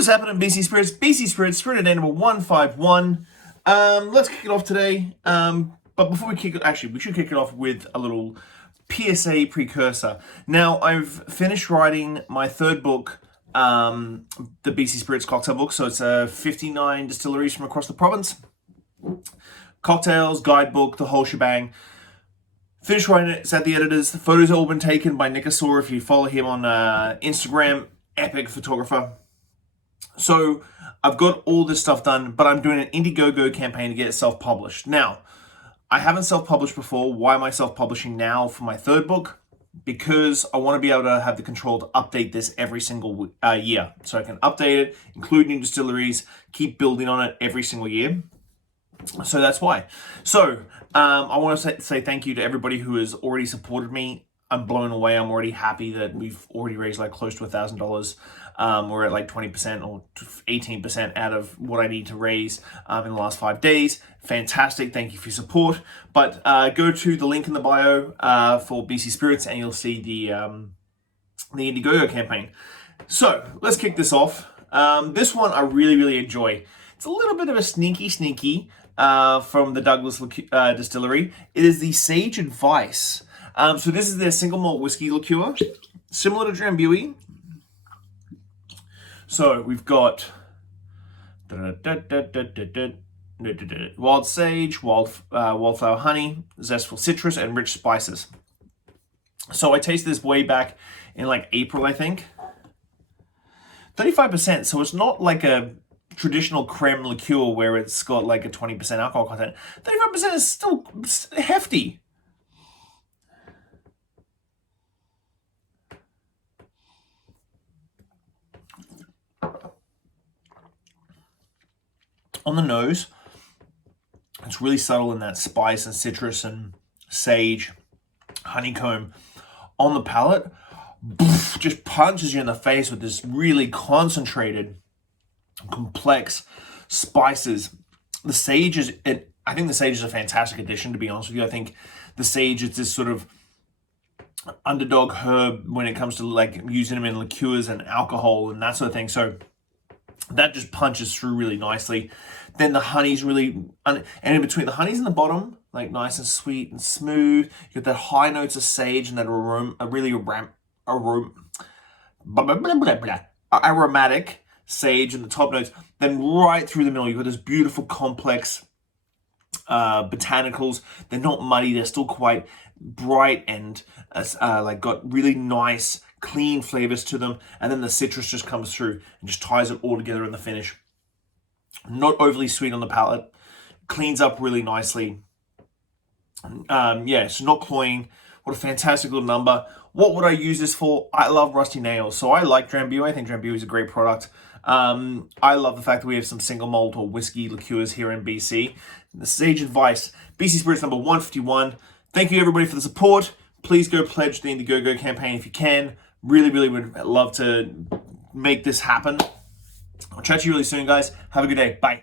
What is happening, BC Spirits? BC Spirits, Spirit day number 151. Let's kick it off today. But before we kick it, actually, we should kick it off with a little PSA precursor. Now, I've finished writing my third book, the BC Spirits cocktail book. So it's 59 distilleries from across the province. Cocktails, guidebook, the whole shebang. Finished writing it. It's at the editors. The photos have all been taken by Nick Asor. If you follow him on Instagram, epic photographer. So I've got all this stuff done, but I'm doing an Indiegogo campaign to get it self-published. Now, I haven't self-published before. Why am I self-publishing now for my third book? Because I want to be able to have the control to update this every single year. So I can update it, include new distilleries, keep building on it every single year. So that's why. So I want to say thank you to everybody who has already supported me. I'm blown away. I'm already happy that we've already raised like close to $1,000. We're at like 20% or 18% out of what I need to raise in the last 5 days. Fantastic. Thank you for your support. But go to the link in the bio for BC Spirits and you'll see the Indiegogo campaign. So let's kick this off. This one I really enjoy. It's a little bit of a sneaky from the Dubh Glas Distillery. It is the Sage Advice. So this is their single malt whiskey liqueur, similar to Drambuie. So we've got wild sage, wildflower honey, zestful citrus, and rich spices. So I tasted this way back in like April, I think. 35%, so it's not like a traditional creme liqueur where it's got like a 20% alcohol content. 35% is still hefty. On the nose, it's really subtle in that spice and citrus and sage, honeycomb. On the palate, just punches you in the face with this really concentrated, complex spices. The sage is, I think the sage is a fantastic addition, to be honest with you. I think the sage is this sort of underdog herb when it comes to like using them in liqueurs and alcohol and that sort of thing. So that just punches through really nicely. Then the honey's really, and in between the honey's in the bottom, like nice and sweet and smooth. You get that high notes of sage and that aromatic sage in the top notes. Then right through the middle, you've got this beautiful complex botanicals. They're not muddy. They're still quite bright and like got really nice, clean flavors to them. And then the citrus just comes through and just ties it all together in the finish. Not overly sweet on the palate. Cleans up really nicely. Yeah, so not cloying. What a fantastic little number. What would I use this for? I love rusty nails. So I like Drambuie. I think Drambuie is a great product. I love the fact that we have some single malt or whiskey liqueurs here in BC. The Sage Advice, BC Spirits number 151. Thank you everybody for the support. Please go pledge the Indiegogo campaign if you can. Really would love to make this happen. I'll chat to you really soon, guys. Have a good day. Bye.